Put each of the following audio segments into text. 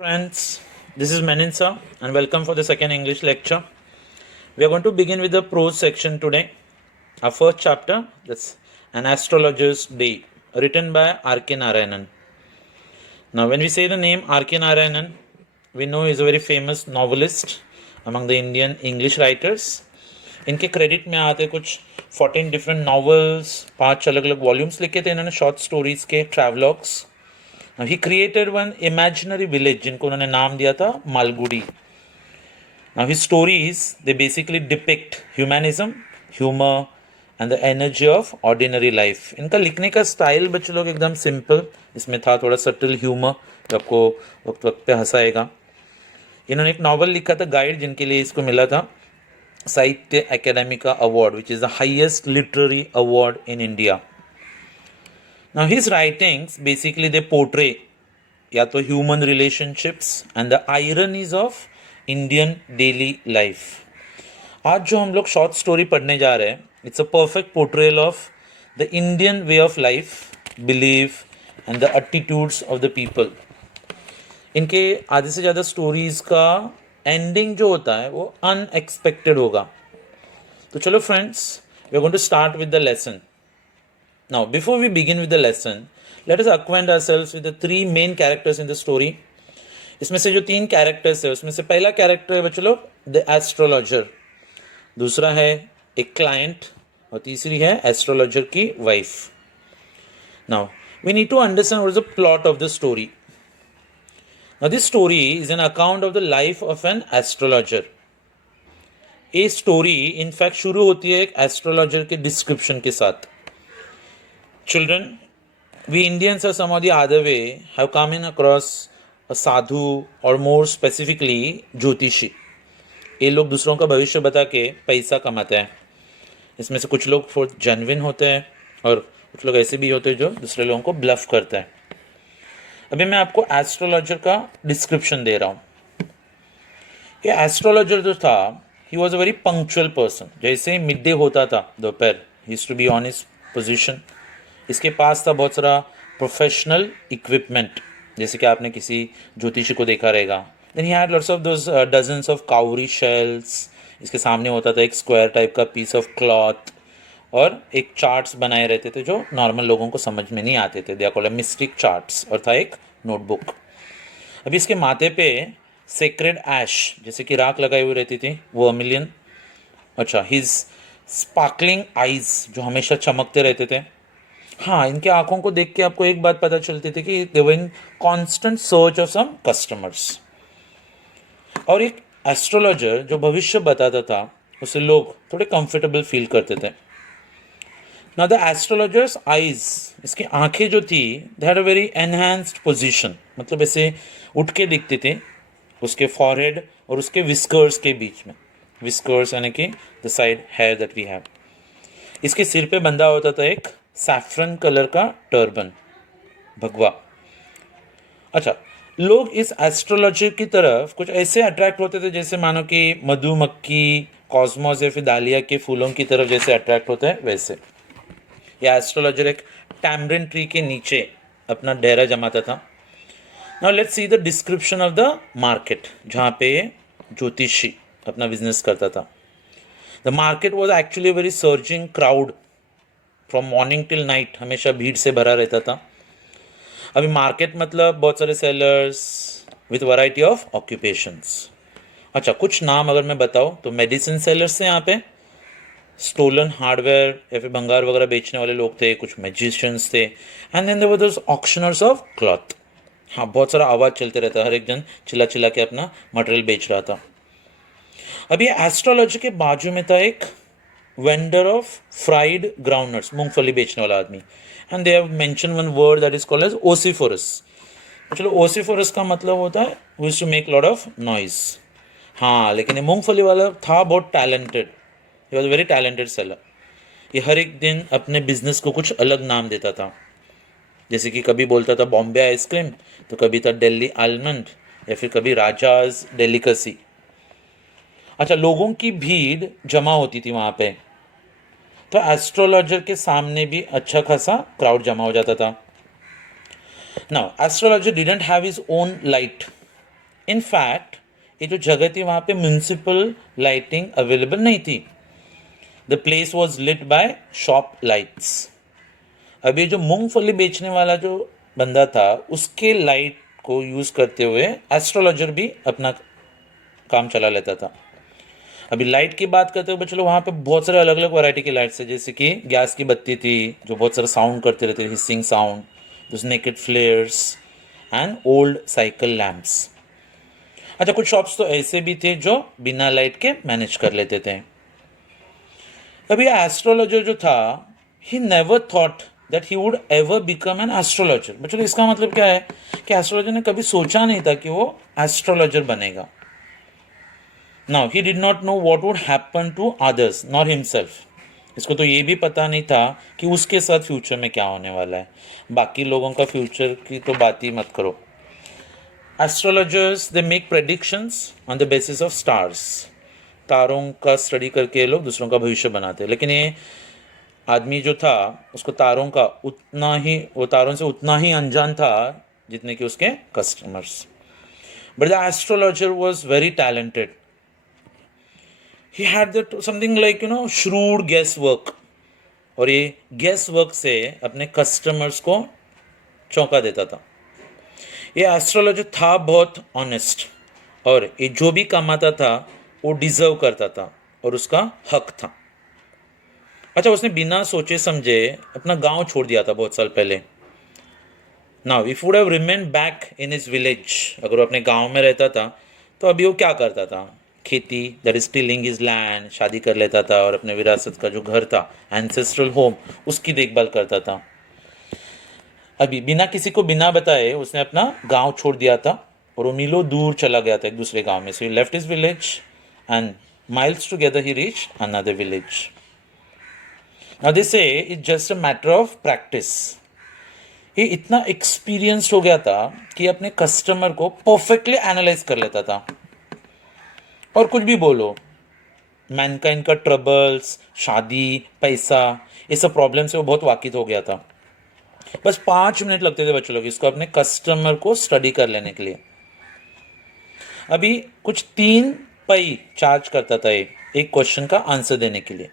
Friends, this is Meninsa and welcome for the second English lecture. We are going to begin with the prose section today. Our first chapter, that's An Astrologer's Day, written by R.K. Narayanan. Now, when we say the name R.K. Narayanan, we know he is a very famous novelist among the Indian English writers. इनके credit में आते कुछ 14 different novels, 5 अलग अलग volumes लिखे थे इन्होंने short stories के, travelogues. He created one imaginary village जिनको उन्होंने नाम दिया था Malgudi. Now his stories they basically depict humanism, humor and the energy of ordinary life. इनका लिखने का स्टाइल बच्चे लोग एकदम सिंपल, इसमें था थोड़ा सटल ह्यूमर जो आपको वक्त वक्त पे हंसाएगा. इन्होंने एक नॉवल लिखा था गाइड, जिनके लिए इसको मिला था साहित्य अकेडमी का award, which is the highest literary award in India. Now his writings basically they portray या तो human relationships and the ironies of Indian daily life. आज जो हम लोग शॉर्ट स्टोरी पढ़ने जा रहे हैं, it's a perfect portrayal of the Indian way of life, belief and the attitudes of the people. इनके आधे से ज़्यादा स्टोरीज का एंडिंग जो होता है वो अनएक्सपेक्टेड होगा. तो चलो friends, we are going to start with the lesson. Now, before we begin with the lesson, let us acquaint ourselves with the 3 main characters in the story. इसमें से जो 3 कैरेक्टर्स है उसमें से पहला कैरेक्टर है बच्चों लोग द एस्ट्रोलॉजर, दूसरा है एक क्लाइंट और तीसरी है एस्ट्रोलॉजर की wife. Now we need to understand what is the plot of the story. Now this story is an account of the life of an astrologer. ये स्टोरी इनफैक्ट शुरू होती है एक एस्ट्रोलॉजर के डिस्क्रिप्शन के साथ. Children, we Indians are some of the other way have come in across a sadhu or more specifically ज्योतिषी. ये लोग दूसरों का भविष्य बता के पैसा कमाते हैं. इसमें से कुछ लोग बहुत जेन्युइन होते हैं और कुछ लोग ऐसे भी होते हैं जो दूसरे लोगों को ब्लफ करते हैं. अभी मैं आपको एस्ट्रोलॉजर का डिस्क्रिप्शन दे रहा हूँ. ये एस्ट्रोलॉजर जो था, he was a very punctual person. जैसे मिड डे होता था दोपहर, he used to be on his position. इसके पास था बहुत सारा प्रोफेशनल इक्विपमेंट, जैसे कि आपने किसी ज्योतिषी को देखा रहेगा. Then he had lots of those dozens of cowrie shells. इसके सामने होता था एक स्क्वायर टाइप का पीस ऑफ क्लॉथ और एक चार्ट्स बनाए रहते थे जो नॉर्मल लोगों को समझ में नहीं आते थे. They are called mystic charts. और था एक नोटबुक. अभी इसके माथे पे सेक्रेड ऐश जैसे कि राख लगाई हुई रहती थी, वर्मिलियन. अच्छा, हिज स्पार्कलिंग आइज जो हमेशा चमकते रहते थे. हाँ, इनके आंखों को देख के आपको एक बात पता चलती थी कि they were in constant search of some customers. और एक एस्ट्रोलॉजर जो भविष्य बताता था उसे लोग थोड़े कंफर्टेबल फील करते थे. नाउ द एस्ट्रोलॉजर्स आईज, इसकी आंखें जो थी, they had a very enhanced position. मतलब ऐसे उठ के दिखते थे उसके फॉरहेड और उसके विस्कर्स के बीच में. विस्कर्स यानी कि the side hair that we have. इसके सिर पे बंधा होता था एक सैफ्रन कलर का टर्बन, भगवा. अच्छा, लोग इस एस्ट्रोलॉजी की तरफ कुछ ऐसे अट्रैक्ट होते थे जैसे मानो कि मधुमक्खी, कॉस्मोस या फिर डालिया के फूलों की तरफ जैसे अट्रैक्ट होते हैं वैसे. यह एस्ट्रोलॉजर एक टैमरिन ट्री के नीचे अपना डेरा जमाता था. Now let's see the description of the market जहाँ पे ज्योतिषी अपना बिजनेस करता था. The market was actually very surging crowd. From morning till night हमेशा भीड़ से भरा रहता था. अभी मार्केट मतलब बहुत सारे sellers with variety of occupations. अच्छा, कुछ नाम अगर मैं बताऊँ तो मेडिसिन सेलर्स थे यहाँ पे, स्टोलन हार्डवेयर या फिर भंगार वगैरह बेचने वाले लोग थे, कुछ मैजिशियंस थे, and then there were those auctioneers of cloth. हाँ, बहुत सारा आवाज़ चलते रहता, हर एक जन चिल्ला चिल्ला के अपना मटेरियल बेच रहा था. अभी एस्ट्रोलॉजी के बाजू में था एक वेंडर ऑफ फ्राइड ग्राउंडनट्स, मूंगफली बेचने वाला आदमी. And they have mention one word that is called as ओसिफोरस. चलो, ओसिफोरस का मतलब होता है we used to make lot of noise. हाँ, लेकिन ये मूंगफली वाला था बहुत talented. He was very talented seller. ये हर एक दिन अपने बिजनेस को कुछ अलग नाम देता था. जैसे कि कभी बोलता था बॉम्बे आइसक्रीम, तो कभी था दिल्ली आलमंड, या फिर कभी राजाज डेलिकेसी. अच्छा, लोगों की भीड़ जमा होती थी वहाँ पे, तो एस्ट्रोलॉजर के सामने भी अच्छा खासा क्राउड जमा हो जाता था. Now, astrologer didn't have his own light. In fact ये जो जगह थी वहाँ पे म्यूनसिपल लाइटिंग अवेलेबल नहीं थी. The place was lit by shop lights. अब ये जो मूंगफली बेचने वाला जो बंदा था उसके लाइट को यूज़ करते हुए एस्ट्रोलॉजर भी अपना काम चला लेता था. अभी लाइट की बात करते हुए चलो वहाँ पे बहुत सारे अलग अलग वैरायटी की लाइट्स है, जैसे कि गैस की बत्ती थी जो बहुत सारा साउंड करते रहते, hissing sound, this naked फ्लेयर्स and old cycle lamps. अच्छा, कुछ शॉप्स तो ऐसे भी थे जो बिना लाइट के मैनेज कर लेते थे. अभी एस्ट्रोलॉजर जो था, he never thought that he would ever become an astrologer. बच्चों इसका मतलब क्या है कि एस्ट्रोलॉजर ने कभी सोचा नहीं था कि वो एस्ट्रोलॉजर बनेगा. Now he did not know what would happen to others not himself. इसको तो ये भी पता नहीं था कि उसके साथ फ्यूचर में क्या होने वाला है. बाकी लोगों का फ्यूचर की तो बात ही मत करो. Astrologers they make predictions on the basis of stars. तारों का स्टडी करके लोग दूसरों का भविष्य बनाते हैं. लेकिन ये आदमी जो था उसको तारों का उतना ही, वो तारों से उतना ही अनजान था जितने कि उसके customers. But the astrologer was very talented. He had that something like shrewd guess work. और ये गेस वर्क से अपने कस्टमर्स को चौंका देता था. ये एस्ट्रोलॉजर था बहुत ऑनेस्ट, और ये जो भी कमाता था वो डिजर्व करता था और उसका हक था. अच्छा, उसने बिना सोचे समझे अपना गांव छोड़ दिया था बहुत साल पहले. Now if would have remain back in his village, अगर वो अपने गांव में रहता था तो अभी वो क्या करता था? खेती, that is tilling his land, शादी कर लेता था और अपने विरासत का जो घर था, एंसेस्ट्रल होम, उसकी देखभाल करता था. अभी बिना किसी को बिना बताए उसने अपना गांव छोड़ दिया था और वो मीलों दूर चला गया था एक दूसरे गांव में. So he left his village and miles together he reached another village. Now they say it's just a matter of practice. ये इतना एक्सपीरियंस हो गया था कि अपने कस्टमर को परफेक्टली एनालाइज कर लेता था. और कुछ भी बोलो, मैनकाइंड का ट्रबल्स, शादी, पैसा, ये सब प्रॉब्लम से वो बहुत वाकिफ हो गया था. बस 5 मिनट लगते थे बच्चों लोग इसको अपने कस्टमर को स्टडी कर लेने के लिए. अभी कुछ 3 पई चार्ज करता था एक क्वेश्चन का आंसर देने के लिए.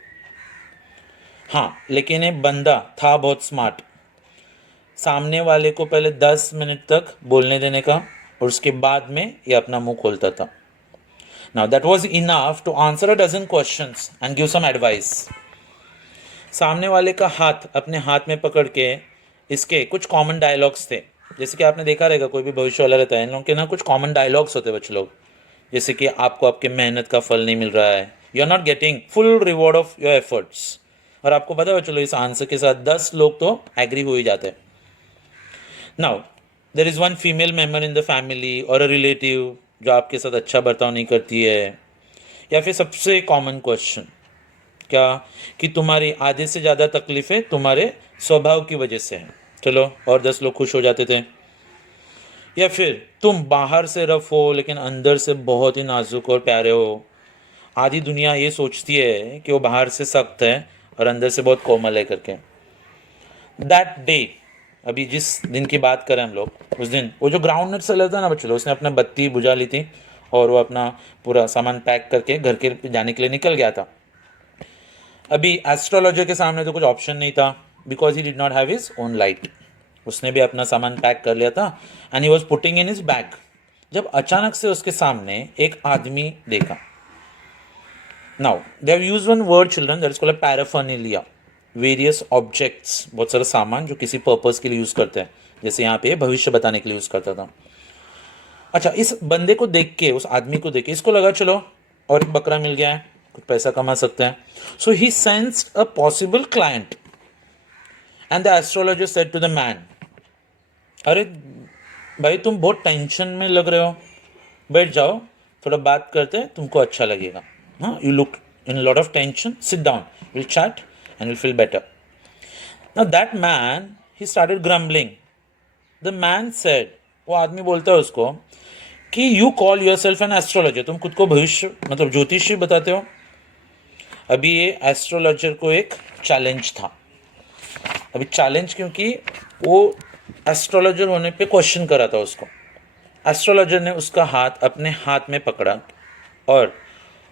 हाँ, लेकिन ये बंदा था बहुत स्मार्ट. सामने वाले को पहले 10 मिनट तक बोलने देने का और उसके बाद में ये अपना मुंह खोलता था. Now that was enough to answer a dozen questions and give some advice. सामने वाले का हाथ अपने हाथ में पकड़ के इसके कुछ कॉमन डायलॉग्स थे. जैसे कि आपने देखा रहेगा, कोई भी भविष्य वाला रहता है, इन लोगों के ना कुछ कॉमन डायलॉग्स होते हैं बच्चे लोग. जैसे कि आपको आपके मेहनत का फल नहीं मिल रहा है, you are not getting full reward of your efforts. और आपको पता है बच्चों, इस आंसर के साथ 10 लोग तो एग्री हो ही जाते हैं. Now there is one female member in the family और अ रिलेटिव जो आपके साथ अच्छा बर्ताव नहीं करती है. या फिर सबसे कॉमन क्वेश्चन क्या, कि तुम्हारी आधे से ज़्यादा तकलीफ़ें तुम्हारे स्वभाव की वजह से हैं. चलो, और 10 लोग खुश हो जाते थे. या फिर तुम बाहर से रफ हो लेकिन अंदर से बहुत ही नाजुक और प्यारे हो. आधी दुनिया ये सोचती है कि वो बाहर से सख्त है और अंदर से बहुत कोमल है करके. दैट डे, अभी जिस दिन की बात करें हम लोग, उस दिन वो जो ग्राउंड नट सेलर था ना बच्चों, उसने अपना बत्ती बुझा ली थी और वो अपना पूरा सामान पैक करके घर के जाने के लिए निकल गया था. अभी एस्ट्रोलॉजर के सामने तो कुछ ऑप्शन नहीं था, because he did not have his own light. उसने भी अपना सामान पैक कर लिया था and he was putting in his bag. जब अचानक से उसके सामने एक आदमी देखा. Now they have used one word children, that is called paraphernalia. Various objects, बहुत सारा सामान जो किसी पर्पस के लिए यूज़ करते हैं. जैसे यहाँ पे भविष्य बताने के लिए यूज़ करता था. अच्छा, इस बंदे को देख के, उस आदमी को देख के इसको लगा चलो और एक बकरा मिल गया है, कुछ पैसा कमा सकते हैं. So he sensed a possible client and the astrologer said to the man, अरे भाई तुम बहुत टेंशन में लग रहे हो, बैठ जाओ, थोड़ा बात करते हैं, तुमको अच्छा लगेगा. हाँ, you look in lot of tension, sit down, will chat and will feel better. Now that man, he started grumbling. The man said, वो आदमी बोलता है उसको कि you call yourself an astrologer, तुम खुद को भविष्य मतलब ज्योतिषी बताते हो. अभी ये एस्ट्रोलॉजर को एक चैलेंज था. अभी चैलेंज क्योंकि वो एस्ट्रोलॉजर होने पे क्वेश्चन करा था उसको. एस्ट्रोलॉजर ने उसका हाथ अपने हाथ में पकड़ा और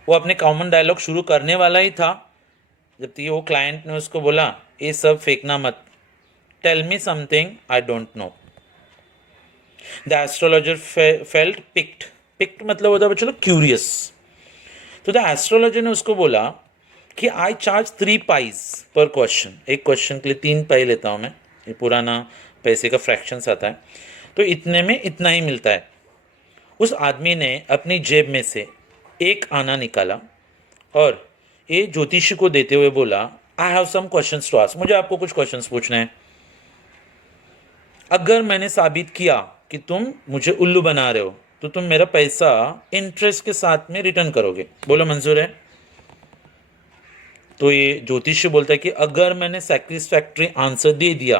वो अपने कॉमन डायलॉग शुरू करने वाला ही था जबकि वो क्लाइंट ने उसको बोला, ये सब फेंकना मत, tell me something I don't know. The astrologer felt picked मतलब होता है बच्चों क्यूरियस। तो द एस्ट्रोलॉजर ने उसको बोला कि आई चार्ज 3 पाइज पर क्वेश्चन, एक क्वेश्चन के लिए 3 पाई लेता हूँ मैं, ये पुराना पैसे का फ्रैक्शंस आता है, तो इतने में इतना ही मिलता है। उस आदमी ने अपनी जेब में से एक आना निकाला और ये ज्योतिषी को देते हुए बोला, I have some questions to ask, मुझे आपको कुछ क्वेश्चंस पूछने हैं। अगर मैंने साबित किया कि तुम मुझे उल्लू बना रहे हो तो तुम मेरा पैसा इंटरेस्ट के साथ में रिटर्न करोगे, बोलो मंजूर है? तो ये ज्योतिषी बोलता है कि अगर मैंने सेटिस्फैक्ट्री आंसर दे दिया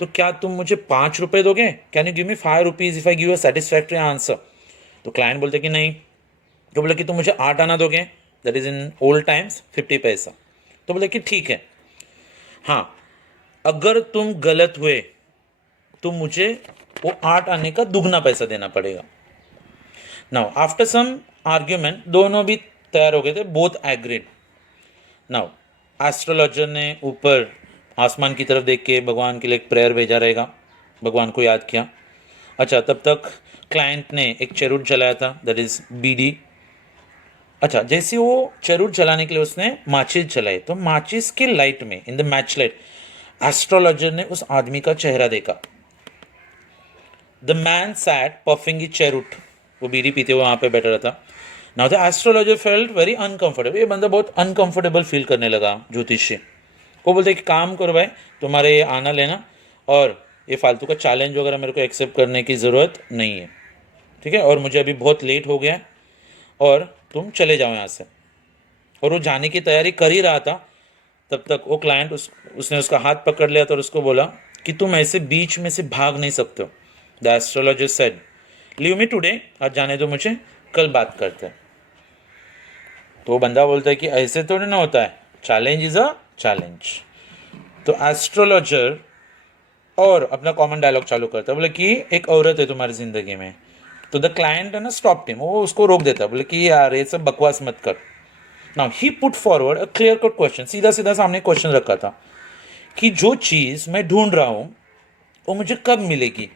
तो क्या तुम मुझे 5 रुपए दोगे? Can you give me 5 rupees if I give a satisfactory answer? तो क्लाइंट बोलते कि नहीं। तो बोला कि तुम मुझे 8 आना दोगे, that is in old times 50 पैसा। तो बोले कि ठीक है, हाँ अगर तुम गलत हुए तो मुझे वो 8 आने का दुगना पैसा देना पड़ेगा। नाउ आफ्टर सम आर्ग्यूमेंट दोनों भी तैयार हो गए थे, बोथ एग्रीड। नाउ एस्ट्रोलॉजर ने ऊपर आसमान की तरफ देख के भगवान के लिए एक प्रेयर भेजा रहेगा, भगवान को याद किया। अच्छा, तब तक क्लाइंट ने एक चेरुट जलाया था, दैट इज बीडी। अच्छा, जैसे वो चेरुट जलाने के लिए उसने माचिस जलाई तो माचिस के लाइट में, in the match light, astrologer ने उस आदमी का चेहरा देखा। The man sat puffing his cheroot, वो बीड़ी पीते हुए वहां पे बैठा रहा था। Now the astrologer felt very uncomfortable, ये बंदा बहुत अनकंफर्टेबल फील करने लगा ज्योतिषी। वो बोलते कि काम करो भाई, तुम्हारे ये आना लेना और ये फालतू का चैलेंज वगैरह मेरे को एक्सेप्ट करने की ज़रूरत नहीं है, ठीक है? और मुझे अभी बहुत लेट हो गया है और तुम चले जाओ यहाँ से। और वो जाने की तैयारी कर ही रहा था, तब तक वो क्लाइंट उसने उसका हाथ पकड़ लिया था और उसको बोला कि तुम ऐसे बीच में से भाग नहीं सकते हो। The astrologer said, leave me today, आज जाने दो मुझे, कल बात करते हैं। तो बंदा बोलता है कि ऐसे थोड़ी ना होता है, चैलेंज इज अ चैलेंज। तो एस्ट्रोलॉजर और अपना कॉमन डायलॉग चालू करता है, बोले कि एक औरत है तुम्हारी जिंदगी में। तो द क्लाइंट है ना स्टॉप टीम, वो उसको रोक देता है, बोले कि यार ये सब बकवास मत कर। Now he put forward a clear cut question, सीधा सीधा सामने क्वेश्चन रखा था कि जो चीज मैं ढूंढ रहा हूं वो मुझे कब मिलेगी,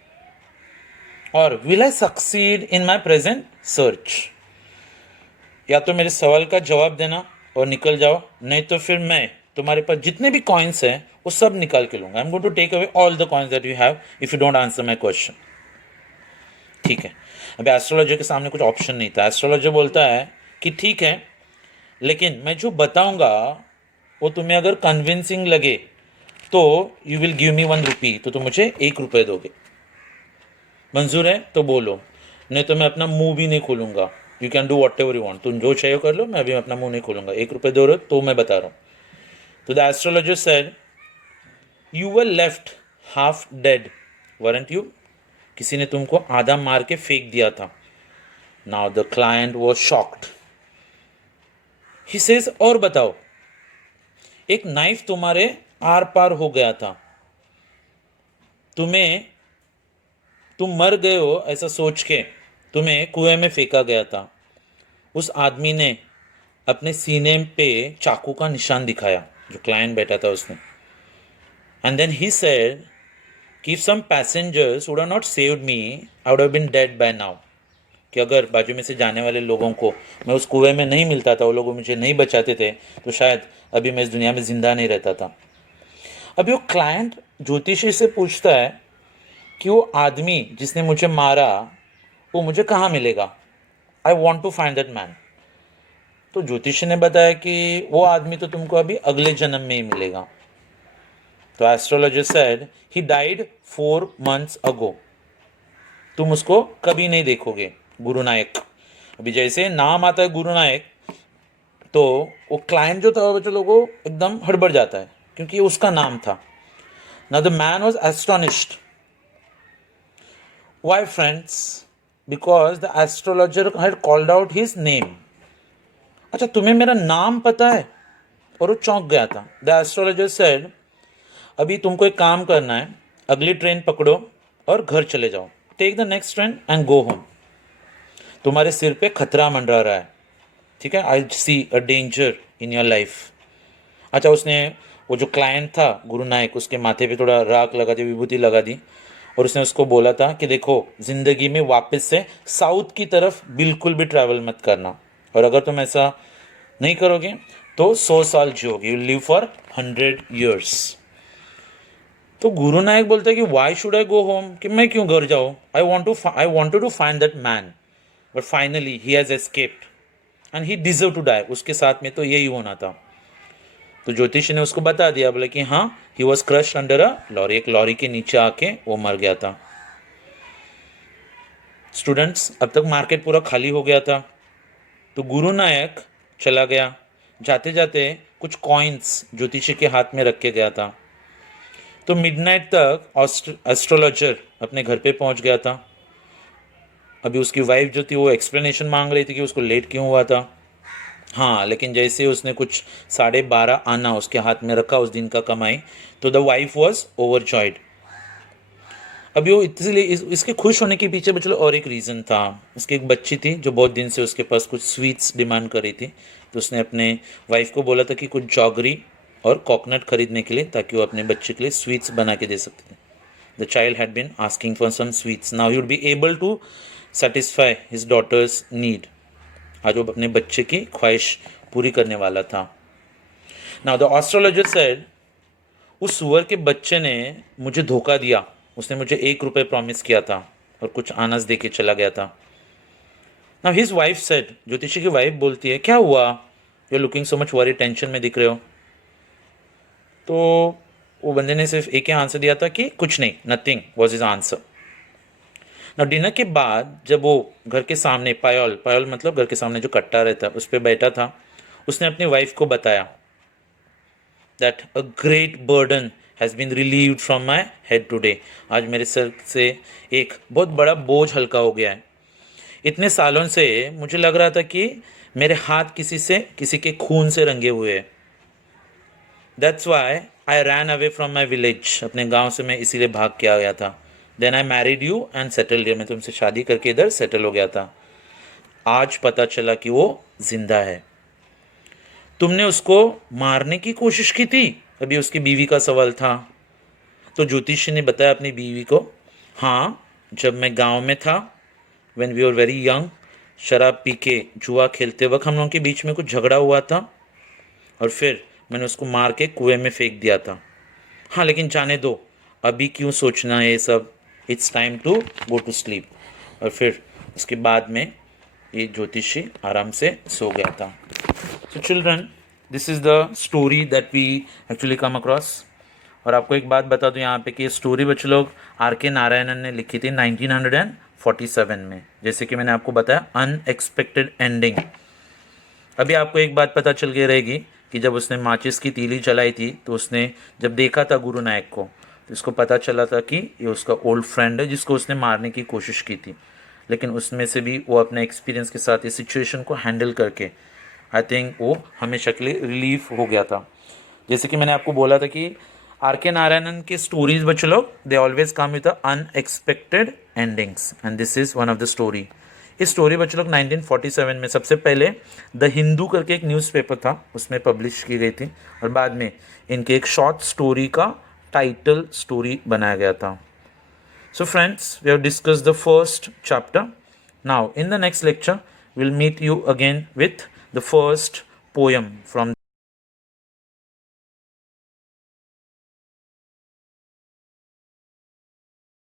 और will I succeed in my present search? या तो मेरे सवाल का जवाब देना और निकल जाओ, नहीं तो फिर मैं तुम्हारे पास जितने भी कॉइन्स हैं वो सब निकाल के लूंगा। I am going to take away all the coins that you have if you don't answer my question. ठीक है, अभी एस्ट्रोलॉजर के सामने कुछ ऑप्शन नहीं था। एस्ट्रोलॉजर बोलता है कि ठीक है, लेकिन मैं जो बताऊंगा वो तुम्हें अगर कन्विंसिंग लगे तो यू विल गिव मी 1 रुपी, तो तुम मुझे 1 रुपये दोगे। मंजूर है तो बोलो, नहीं तो मैं अपना मुंह भी नहीं खोलूंगा। You can do what ever you want, तुम जो चाहिए कर लो, मैं अभी अपना मुंह नहीं खोलूंगा। 1 रुपये दो रहे तो मैं बता रहा हूँ। तो the astrologer said, you were left half dead weren't you, किसी ने तुमको आधा मार के फेंक दिया था। Now the client was shocked. He says, और बताओ, एक नाइफ तुम्हारे आर पार हो गया था, तुम मर गए हो ऐसा सोच के तुम्हें कुएं में फेंका गया था। उस आदमी ने अपने सीने पे चाकू का निशान दिखाया, जो क्लाइंट बैठा था उसने। एंड देन ही सेड कि if some passengers would have not saved me I would have been dead by now, कि अगर बाजू में से जाने वाले लोगों को मैं उस कुएं में नहीं मिलता था, वो लोग मुझे नहीं बचाते थे, तो शायद अभी मैं इस दुनिया में जिंदा नहीं रहता था। अभी वो क्लाइंट ज्योतिषी से पूछता है कि वो आदमी जिसने मुझे मारा वो मुझे कहाँ मिलेगा, I want to find that man. तो ज्योतिषी ने बताया कि वो आदमी तो तुमको अभी अगले जन्म में ही मिलेगा। तो astrologer said, he died 4 months अगो, तुम उसको कभी नहीं देखोगे। गुरु नायक, अभी जैसे नाम आता है गुरु नायक तो वो क्लाइंट जो था बच्चों लोगों एकदम हड़बड़ जाता है क्योंकि उसका नाम था। Now the man was astonished. Why friends? Because the astrologer had called out his name. अच्छा, तुम्हें मेरा नाम पता है? और वो चौंक गया था। द एस्ट्रोलॉजर सेड, अभी तुमको एक काम करना है, अगली ट्रेन पकड़ो और घर चले जाओ, take the next train and go home. तुम्हारे सिर पे खतरा मंडरा रहा है, ठीक है, I see a danger in your life. अच्छा, उसने वो जो क्लाइंट था गुरु नायक, उसके माथे पे थोड़ा राख लगा दी, विभूति लगा दी, और उसने उसको बोला था कि देखो ज़िंदगी में वापस से साउथ की तरफ बिल्कुल भी ट्रैवल मत करना, और अगर तुम ऐसा नहीं करोगे तो 100 साल जियोगे, यू लिव फॉर 100 years। तो गुरु नायक बोलता है कि why should I go home, कि मैं क्यों घर जाऊँ, I wanted to find that man, but finally he has escaped and he deserve to die. उसके साथ में तो यही होना था। तो ज्योतिष ने उसको बता दिया, बोले कि हाँ, he was crush under a lorry, एक लॉरी के नीचे आके वो मर गया था। स्टूडेंट्स, अब तक मार्केट पूरा खाली हो गया था, तो गुरु नायक चला गया, जाते जाते कुछ कॉइन्स ज्योतिषी के हाथ में रख के गया था। तो मिडनाइट तक एस्ट्रोलॉजर अपने घर पे पहुंच गया था। अभी उसकी वाइफ जो थी वो एक्सप्लेनेशन मांग रही थी कि उसको लेट क्यों हुआ था। हाँ, लेकिन जैसे ही उसने कुछ 12:30 आना उसके हाथ में रखा उस दिन का कमाई, तो द वाइफ वॉज ओवरजॉयड। अभी वो इसलिए इसके खुश होने के पीछे चलो और एक रीज़न था। उसकी एक बच्ची थी जो बहुत दिन से उसके पास कुछ स्वीट्स डिमांड कर रही थी, तो उसने अपने वाइफ को बोला था कि कुछ जॉगरी और कोकोनट खरीदने के लिए, ताकि वो अपने बच्चे के लिए स्वीट्स बना के दे सकते थे। The child had been asking for some sweets, now he would be able to satisfy his daughter's need. आज वो अपने बच्चे की ख्वाहिश पूरी करने वाला था। नाउ द एस्ट्रोलॉजर सेड, उस सुअर के बच्चे ने मुझे धोखा दिया, उसने मुझे 1 रुपये प्रॉमिस किया था और कुछ आनस दे के चला गया था। नाउ हिज वाइफ सेड, ज्योतिषी की वाइफ बोलती है, क्या हुआ, you are looking so much worry, tension में दिख रहे हो। तो वो बंदे ने सिर्फ एक ही आंसर दिया था कि कुछ नहीं, नथिंग वॉज हिज आंसर। ना डिनर के बाद जब वो घर के सामने पायल मतलब घर के सामने जो कट्टा रहता है उस पर बैठा था, उसने अपनी वाइफ को बताया that a great burden has been relieved from my head today. आज मेरे सर से एक बहुत बड़ा बोझ हल्का हो गया है। इतने सालों से मुझे लग रहा था कि मेरे हाथ किसी के खून से रंगे हुए हैं। That's why I ran away from my village, अपने गांव से मैं इसीलिए भाग के आ गया था। Then I married you and settled here, मैं तुमसे शादी करके इधर सेटल हो गया था। आज पता चला कि वो जिंदा है। तुमने उसको मारने की कोशिश की थी, अभी उसकी बीवी का सवाल था। तो ज्योतिषी ने बताया अपनी बीवी को, हाँ, जब मैं गांव में था, when we were very young, शराब पी के जुआ खेलते वक्त हम लोगों के बीच में कुछ झगड़ा हुआ था और फिर मैंने उसको मार के कुएं में फेंक दिया था। हाँ, लेकिन जाने दो, अभी क्यों सोचना है ये सब, it's time to go to sleep. और फिर उसके बाद में ये ज्योतिषी आराम से सो गया था। So children, this is the story that we actually come across. और आपको एक बात बता दूं यहाँ पे कि ये स्टोरी बच्चे लोग R.K. नारायणन ने लिखी थी 1947 में, जैसे कि मैंने आपको बताया, अनएक्सपेक्टेड एंडिंग। अभी आपको एक बात पता चल गई रहेगी कि जब उसने माचिस की तीली जलाई थी तो उसने जब देखा था गुरु नायक को, तो उसको पता चला था कि ये उसका ओल्ड फ्रेंड है जिसको उसने मारने की कोशिश की थी। लेकिन उसमें से भी वो अपने एक्सपीरियंस के साथ इस सिचुएशन को हैंडल करके आई थिंक वो हमेशा के लिए रिलीफ हो गया था। जैसे कि मैंने आपको बोला था कि R.K. नारायणन के स्टोरीज बच्चे लोग, they always come with unexpected endings, and this is one of the story. इस स्टोरी बच्चे लोग 1947 में सबसे पहले द हिंदू करके एक न्यूज़पेपर था उसमें पब्लिश की गई थी, और बाद में इनके एक शॉर्ट स्टोरी का टाइटल स्टोरी बनाया गया था। So friends, we have discussed the first chapter. Now in the next lecture, we'll meet you again with the first poem from